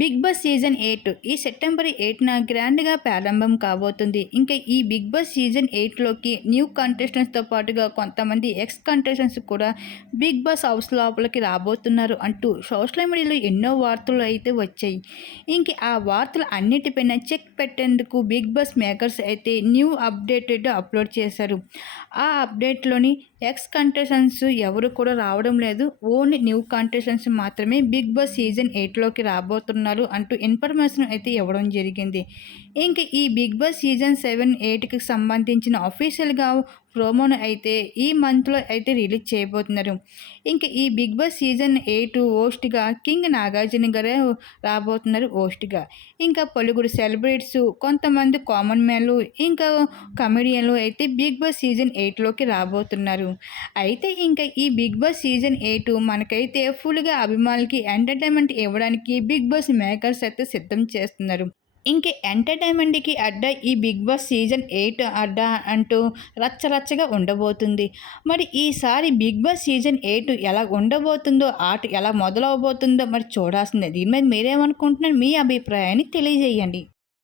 Big Boss season eight ఈ September ఎయిట్న గ్రాండ్గా ప్రారంభం కాబోతుంది. ఇంకా ఈ బిగ్ బాస్ సీజన్ ఎయిట్లోకి న్యూ కంటెస్టెంట్స్తో పాటుగా కొంతమంది ఎక్స్ కంటెస్టెంట్స్ కూడా బిగ్ బాస్ హౌస్ లోపలికి రాబోతున్నారు అంటూ సోషల్ మీడియాలో ఎన్నో వార్తలు అయితే వచ్చాయి. ఇంక ఆ వార్తలు అన్నిటిపైన చెక్ పెట్టేందుకు బిగ్ బాస్ మేకర్స్ అయితే న్యూ అప్డేటెడ్ అప్లోడ్ చేశారు. ఆ అప్డేట్లోని ఎక్స్ కంటెస్టెంట్స్ ఎవరు కూడా రావడం లేదు. ఓన్లీ న్యూ కంటెస్టెంట్స్ మాత్రమే బిగ్ బాస్ సీజన్ ఎయిట్లోకి రాబోతున్నారు. అంటూ ఇన్ఫర్మేషన్ అయితే ఇవ్వడం జరిగింది. ఇంకా ఈ బిగ్ బాస్ సీజన్ సెవెన్ ఎయిట్కి సంబంధించిన అఫీషియల్గా ప్రోమోను అయితే ఈ మంత్లో అయితే రిలీజ్ చేయబోతున్నారు. ఇంకా ఈ బిగ్ బాస్ సీజన్ ఎయిట్ హోస్ట్గా కింగ్ నాగార్జున గారే రాబోతున్నారు హోస్ట్గా. ఇంకా పలువురు సెలబ్రిటీస్ కొంతమంది కామన్ మ్యాన్లు ఇంకా కమెడియన్లు అయితే బిగ్ బాస్ సీజన్ ఎయిట్లోకి రాబోతున్నారు. అయితే ఇంకా ఈ బిగ్ బాస్ సీజన్ ఎయిట్ మనకైతే ఫుల్గా అభిమానులకి ఎంటర్టైన్మెంట్ ఇవ్వడానికి బిగ్ బాస్ మేకర్స్ అయితే సిద్ధం చేస్తున్నారు. ఇంక ఎంటర్టైన్మెంట్కి అడ్డ ఈ బిగ్ బాస్ సీజన్ ఎయిట్ అడ్డ అంటూ రచ్చరచ్చగా ఉండబోతుంది. మరి ఈసారి బిగ్ బాస్ సీజన్ ఎయిట్ ఎలా ఉండబోతుందో ఆట ఎలా మొదలవబోతుందో మరి చూడాల్సిందే. దీని మీద మీరేమనుకుంటున్నారు? మీ అభిప్రాయాన్ని తెలియజేయండి.